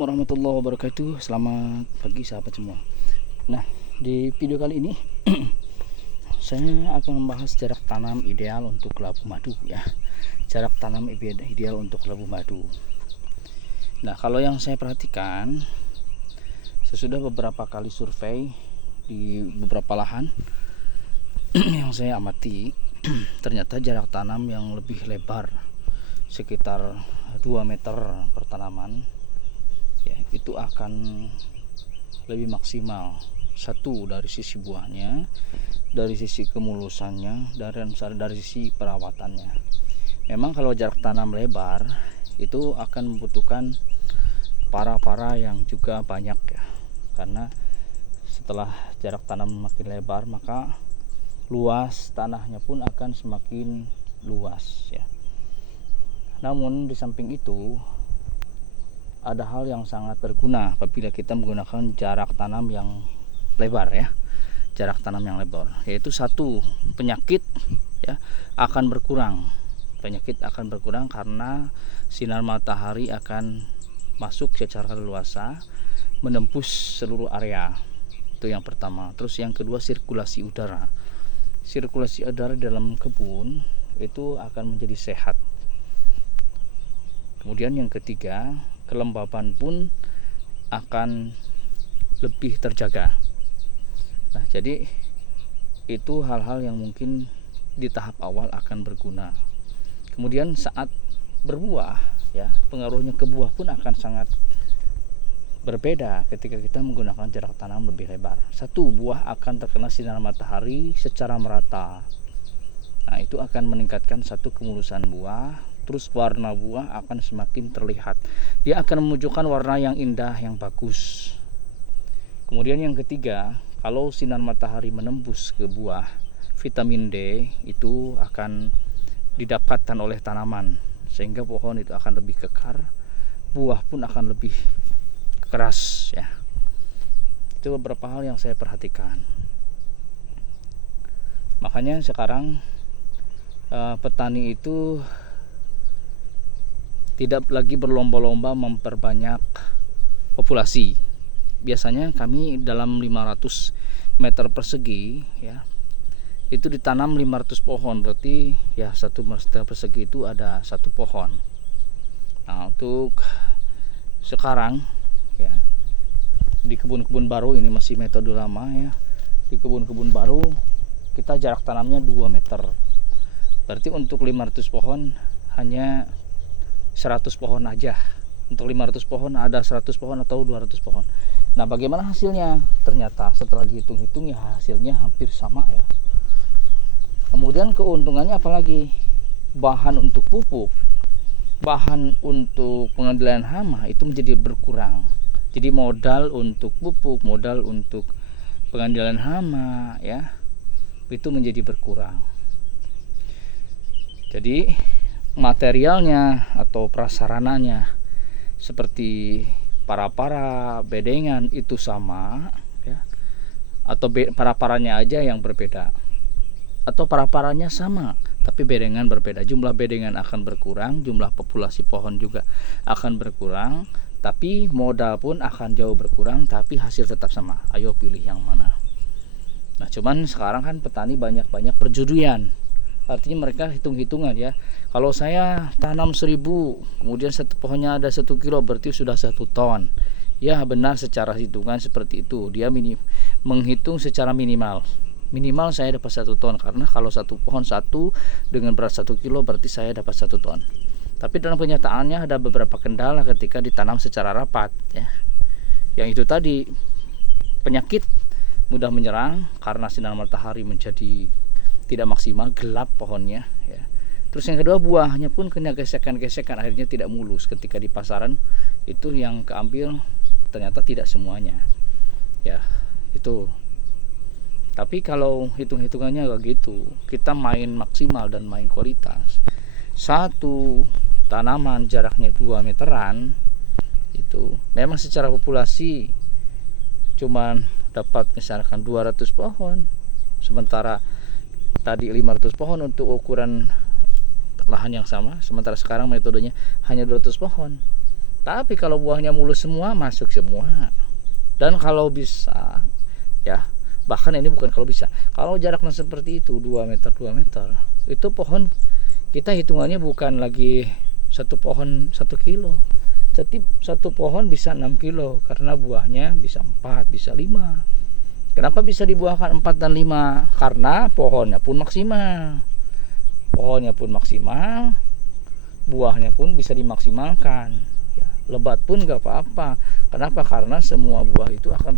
Warahmatullahi wabarakatuh. Selamat pagi sahabat semua. Nah, di video kali ini saya akan membahas jarak tanam ideal untuk labu madu ya. Jarak tanam ideal untuk labu madu. Nah, kalau yang saya perhatikan, sesudah beberapa kali survei di beberapa lahan yang saya amati, ternyata jarak tanam yang lebih lebar sekitar 2 meter per tanaman ya, itu akan lebih maksimal. Satu, dari sisi buahnya, dari sisi kemulusannya, dan dari sisi perawatannya. Memang kalau jarak tanam lebar itu akan membutuhkan para yang juga banyak ya, karena setelah jarak tanam makin lebar maka luas tanahnya pun akan semakin luas ya. Namun di samping itu ada hal yang sangat berguna apabila kita menggunakan jarak tanam yang lebar ya. Jarak tanam yang lebar, yaitu satu, penyakit ya akan berkurang. Penyakit akan berkurang karena sinar matahari akan masuk secara leluasa, menembus seluruh area. Itu yang pertama. Terus yang kedua, sirkulasi udara. Sirkulasi udara dalam kebun itu akan menjadi sehat. Kemudian yang ketiga, kelembaban pun akan lebih terjaga. Nah, jadi itu hal-hal yang mungkin di tahap awal akan berguna. Kemudian saat berbuah ya, pengaruhnya ke buah pun akan sangat berbeda ketika kita menggunakan jarak tanam lebih lebar. Satu, buah akan terkena sinar matahari secara merata. Nah, itu akan meningkatkan satu kemulusan buah. Terus warna buah akan semakin terlihat. Dia akan menunjukkan warna yang indah, yang bagus. Kemudian yang ketiga, kalau sinar matahari menembus ke buah, vitamin D itu akan didapatkan oleh tanaman, sehingga pohon itu akan lebih kekar, buah pun akan lebih keras ya. Itu beberapa hal yang saya perhatikan. Makanya sekarang petani itu tidak lagi berlomba-lomba memperbanyak populasi. Biasanya kami dalam 500 meter persegi ya, itu ditanam 500 pohon, berarti ya 1 meter persegi itu ada 1 pohon. Nah, untuk sekarang ya, di kebun-kebun baru, ini masih metode lama ya, di kebun-kebun baru kita jarak tanamnya 2 meter. Berarti untuk 500 pohon hanya 100 pohon aja. Untuk 500 pohon ada 100 pohon atau 200 pohon. Nah, bagaimana hasilnya? Ternyata setelah dihitung-hitung ya hasilnya hampir sama ya. Kemudian keuntungannya apalagi? Bahan untuk pupuk, bahan untuk pengendalian hama itu menjadi berkurang. Jadi modal untuk pupuk, modal untuk pengendalian hama ya, itu menjadi berkurang. Jadi materialnya atau prasarananya seperti para bedengan itu sama ya, atau para-paranya aja yang berbeda, atau para-paranya sama tapi bedengan berbeda. Jumlah bedengan akan berkurang, jumlah populasi pohon juga akan berkurang, tapi modal pun akan jauh berkurang, tapi hasil tetap sama. Ayo pilih yang mana. Nah, cuman sekarang kan petani banyak perjudian. Artinya mereka hitung-hitungan ya. Kalau saya tanam 1000, kemudian satu pohonnya ada 1 kilo, berarti sudah 1 ton. Ya benar, secara hitungan seperti itu. Dia menghitung secara minimal. Minimal saya dapat 1 ton, karena kalau satu pohon satu dengan berat 1 kilo berarti saya dapat 1 ton. Tapi dalam kenyataannya ada beberapa kendala ketika ditanam secara rapat ya. Yang itu tadi, penyakit mudah menyerang karena sinar matahari menjadi tidak maksimal, gelap pohonnya ya. Terus yang kedua, buahnya pun kena gesekan-gesekan, akhirnya tidak mulus. Ketika di pasaran itu yang keambil ternyata tidak semuanya ya, itu. Tapi kalau hitung-hitungannya kayak gitu, kita main maksimal dan main kualitas. Satu tanaman jaraknya 2 meteran itu memang secara populasi cuman dapat misalkan 200 pohon, sementara tadi 500 pohon untuk ukuran lahan yang sama, sementara sekarang metodenya hanya 200 pohon. Tapi kalau buahnya mulus semua, masuk semua. Dan kalau bisa, ya bahkan ini bukan kalau bisa, kalau jaraknya seperti itu 2 meter 2 meter, itu pohon kita hitungannya bukan lagi satu pohon 1 kilo. Satu pohon bisa 6 kilo karena buahnya bisa 4, bisa 5. Kenapa bisa dibuahkan 4 dan 5? Karena pohonnya pun maksimal. Pohonnya pun maksimal, buahnya pun bisa dimaksimalkan. Ya, lebat pun gak apa-apa. Kenapa? Karena semua buah itu akan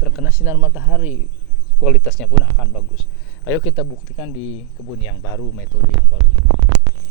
terkena sinar matahari. Kualitasnya pun akan bagus. Ayo kita buktikan di kebun yang baru, metode yang baru ini.